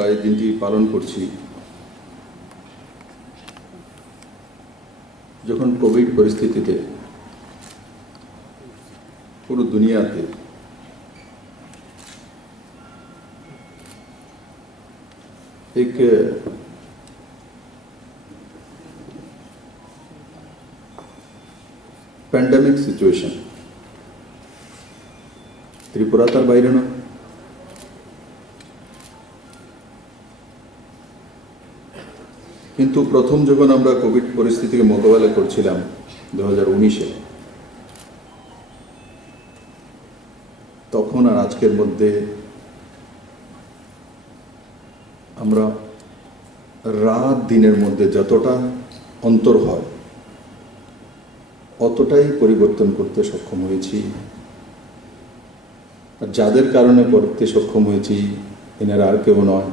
আমরা এই দিনটি পালন করছি যখন কোভিড পরিস্থিতিতে পুরো দুনিয়াতে एक पैंडेमिक सिचुएशन त्रिपुरा तार बाहर ना किन्तु प्रथम जखन आमरा कोविड परिस्थिति के मोकाबला करछिलाम 2019 तखन और आजकेर मध्य আমরা রাত দিনের মধ্যে যতটা অন্তর হয় অতটাই পরিবর্তন করতে সক্ষম হয়েছি। আর যাদের কারণে করতে সক্ষম হয়েছি এনারা আর কেউ নয়,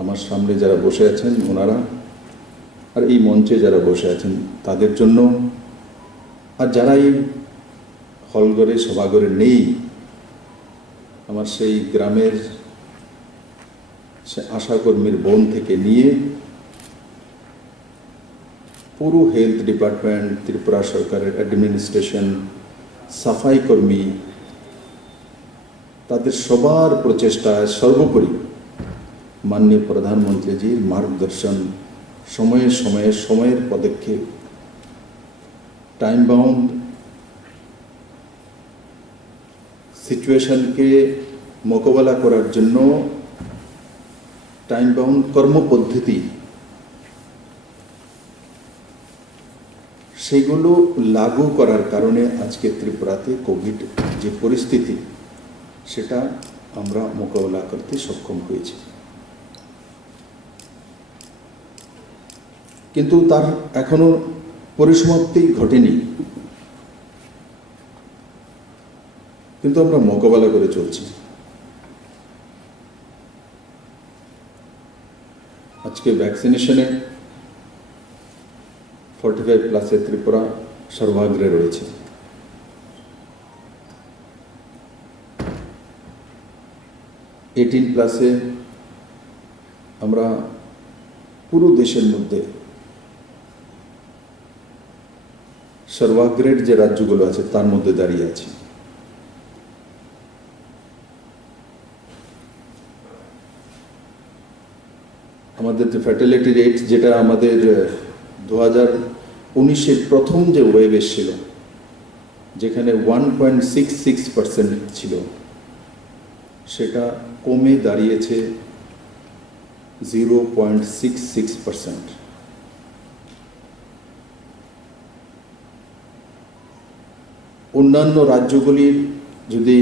আমার সামনে যারা বসে আছেন ওনারা, আর এই মঞ্চে যারা বসে আছেন তাদের জন্য, আর যারা এই হলঘরে সভাঘরে নেই, আমার সেই গ্রামের आशाकर्मीर बोन থেকে নিয়ে পুরো হেলথ ডিপার্টমেন্ট, ত্রিপুরা সরকারের অ্যাডমিনিস্ট্রেশন, সাফাই কর্মী, তাদের সবার প্রচেষ্টায় সর্বোপরি মাননীয় প্রধানমন্ত্রীজির মার্গদর্শন, সময়ের পদক্ষেপ, টাইম বাউন্ড সিচুয়েশনকে মোকাবেলা করার জন্য टाइम बाउंड कर्मपद्धति सेगुलो लागू करार कारणे आज के त्रिपुराते कोविड जे परिस्थिति सेटा आमरा मोकाबला करते सक्षम हয়েছি। किन्तु तार एखोनो परिसमाप्ति घटेनी, किन्तु आमरा मोकाबला करे चलছি। आज के वैक्सीनेशने 45+ त्रिपुरा सर्वाग्रे रही है। 18+ আমরা পুরো দেশের মধ্যে सर्वाग्रेड যে রাজ্যগুলো আছে তার মধ্যে দাঁড়িয়ে আছে। আমাদের যে ফ্যাটালিটি রেট যেটা আমাদের 2019 প্রথম যে ওয়েভ এসেছিল যেখানে 1.66% ছিল সেটা কমে দাঁড়িয়েছে 0.66%। অন্যান্য রাজ্যগুলির যদি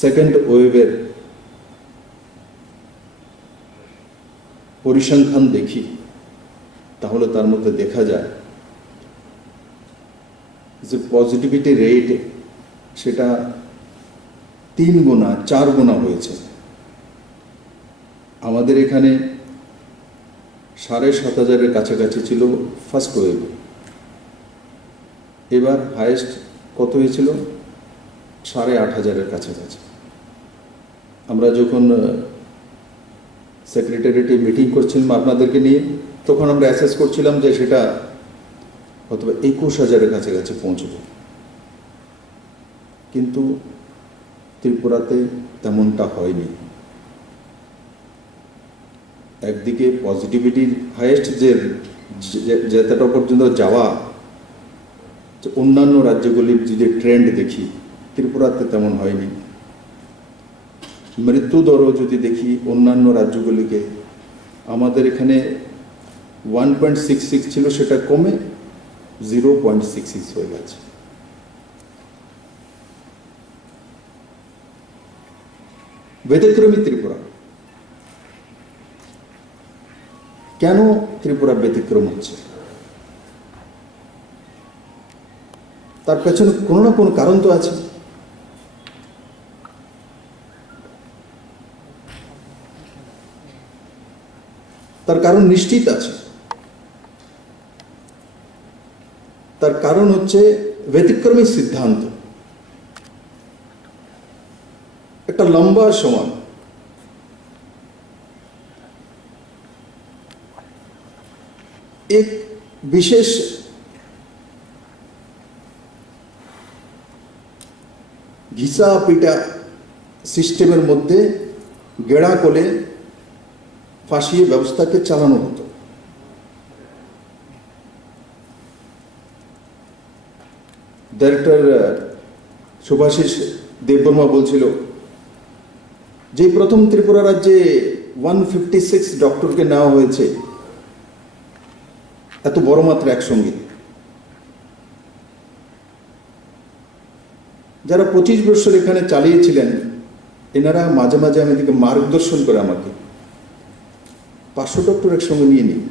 সেকেন্ড ওয়েভের পরিসংখ্যান দেখি তাহলে তার মধ্যে দেখা যায় যে পজিটিভিটি রেট সেটা 3 গুণা 4 গুণা হয়েছে। আমাদের এখানে 7,500-এর কাছাকাছি ছিল ফার্স্ট ওয়েভ, এবার হাইয়েস্ট কত হয়েছিল 8,500-এর কাছাকাছি। আমরা যখন সেক্রেটারিয়েটে মিটিং করছিলাম আপনাদেরকে নিয়ে, তখন আমরা অ্যাসেস করছিলাম যে সেটা অথবা 21,000-এর কাছাকাছি পৌঁছবে, কিন্তু ত্রিপুরাতে তেমনটা হয়নি। একদিকে পজিটিভিটির হাইয়েস্ট যেটা পর্যন্ত যাওয়া, অন্যান্য রাজ্যগুলির যদি ট্রেন্ড দেখি ত্রিপুরাতে তেমন হয়নি। মৃত্যু দরও যদি দেখি অন্যান্য রাজ্যগুলিকে, আমাদের এখানে 1.66 ছিল সেটা কমে 0.66 হয়ে গেছে। ব্যতিক্রমী ত্রিপুরা। কেন ত্রিপুরা ব্যতিক্রম হচ্ছে? তার পেছনে কোনো না কোনো কারণ তো আছে। তার কারণ নিশ্চিত আছে। তার কারণ হচ্ছে ব্যতিক্রমী সিদ্ধান্ত। একটা লম্বা সময় एक विशेष घिसा पिटा सिस्टेमेर मध्य गेड़ा कोले फाঁসিয়ে ব্যবস্থাকে চালানো হতো। ডাইরেক্টর শুভাশিস দেববর্মা বলছিল যে প্রথম ত্রিপুরা রাজ্যে 156 ডক্টরকে নেওয়া হয়েছে এত বড় মাত্রা একসঙ্গে। যারা 25 বছর এখানে চালিয়েছিলেন এনারা মাঝে মাঝে আমাদেরকে মার্গদর্শন করে আমাকে 500 ডক্টর একসঙ্গে নিয়ে নিই।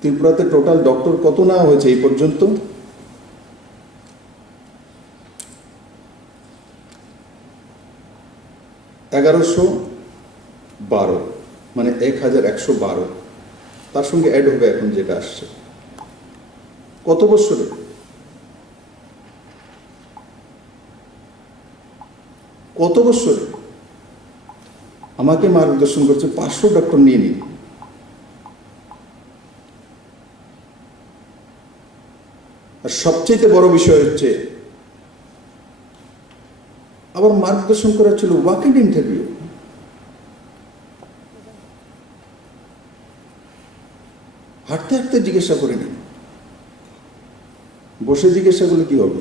ত্রিপুরাতে টোটাল ডক্টর কত না হয়েছে এই পর্যন্ত? 1112, মানে 1112। তার সঙ্গে অ্যাড হবে এখন যেটা আসছে। কত বছরে? কত বছরে আমাকে মার্গদর্শন করছে 500 ডক্টর নিয়ে নিন। আর সবচেয়ে বড় বিষয় হচ্ছে আবার মার্গদর্শন করা ছিল ওয়াক ইন ইন্টারভিউ। হাঁটতে হাঁটতে জিজ্ঞাসা করে নিন, বসে জিজ্ঞাসা করলে কি হবে?